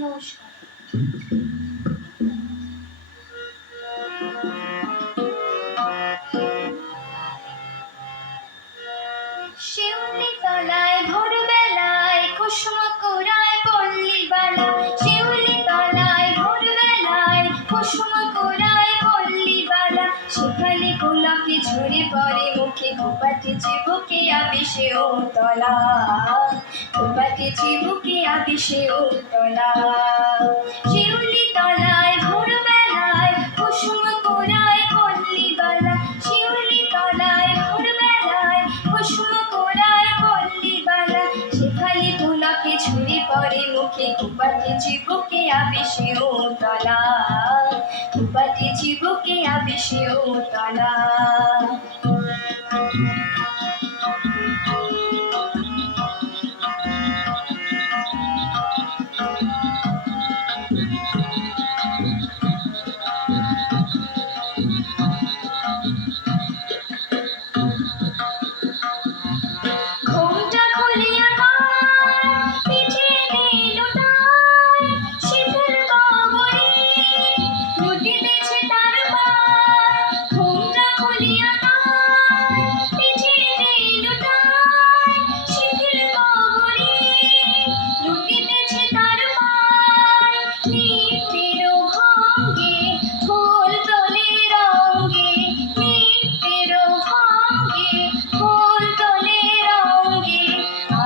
নমস্কার। শিউলি তলায় ভোরবেলায় কুসুম কুড়ায় পল্লী বালা, শিউলি তলায় ভোরবেলায় কুসুম কুড়ায় পল্লী বালা, সেখানে গোলাপি ঝরে পড়ে মুখে, খোপাটি চিবুকে আবিষে উতলা, খোপাটি চিবুকে আবিষে উতলা। শিউলি তলায় ভোরবেলায় কুসুম কুড়ায় পল্লী বালা, শিউলি তলায় ভোরবেলায় কুসুম কুড়ায় পল্লী বালা, সেখানে গোলাপি ঝরে পড়ে মুখে, খোপাটি চিবুকে আবিষে উতলা, খোপাটি চিবুকে আবিষে উতলা। ঘোমটা খুলিয়া কার পিঠে দিল তার, শীতের বাবরে লুটিতেছে তার পায়। ঘোমটা খুলিয়া কার পিঠে দিল তার, শীতের বাবরে লুটিতেছে তার পায়। নিত্যের ভঙ্গে ফুল তোলে রঙ্গে, নিত্যের ভঙ্গে ফুল তোলে রঙ্গে,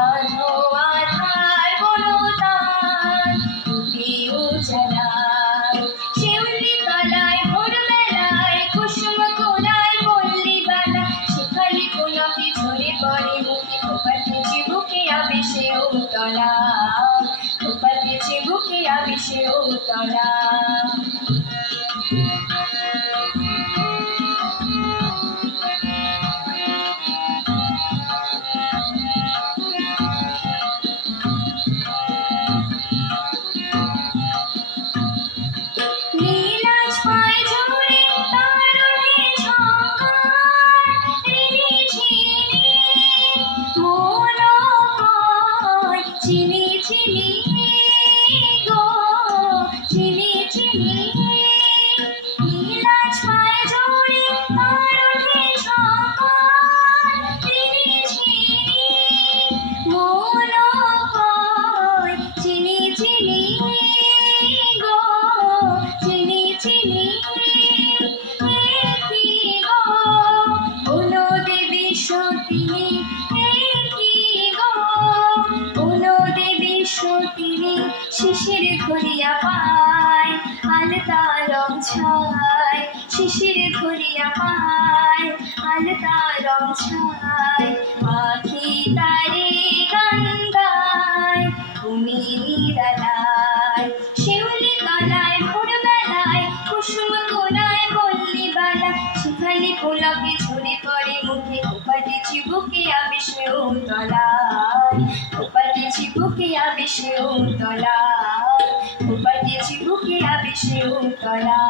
আধো আধার বনতার টুটি উজালায়। শিউলি তলায় ভোরবেলায় কুসুম কুড়ায় পল্লী বালা, সেখানে গোলাপি ঝরে পড়ে মুখে, খোপাটি চিবুকে আবিষে উতলা, খোপাটি চিবুকে আবিষে উতলা। নীলাজ পায় ঝরে তার ওঠে ঝঙ্কার, রিনিঝিনি মন কয় ঝিনিঝিনি গো, ঝিনিঝিনি। নীলাজ পায় ঝরে তার ওঠে ঝঙ্কার, রিনিঝিনি মন কয় ঝিনিঝিনি গো, ঝিনিঝিনি। একি গো কোনো দেবী সতিনী, একি গো কোনো দেবী সতিনী, শিশির ধরিয়া পায় আলতা রং ছায়, শিশির ধরিয়া পায় আলতা রং ছায়। পাখি তারে গান গায় ঘুমি নিরালায়, শিউলি তলায় ভোরবেলায় কুসুম কুড়ায় পল্লী বালা, সেখানে গোলাপি ঝরে পড়ে মুখে, খোপাটি চিবুকে আবিষে উতলা, খোপাটি চিবুকে আবিষে উতলা, খোপাটি চিবুকে আবিষে উতলা।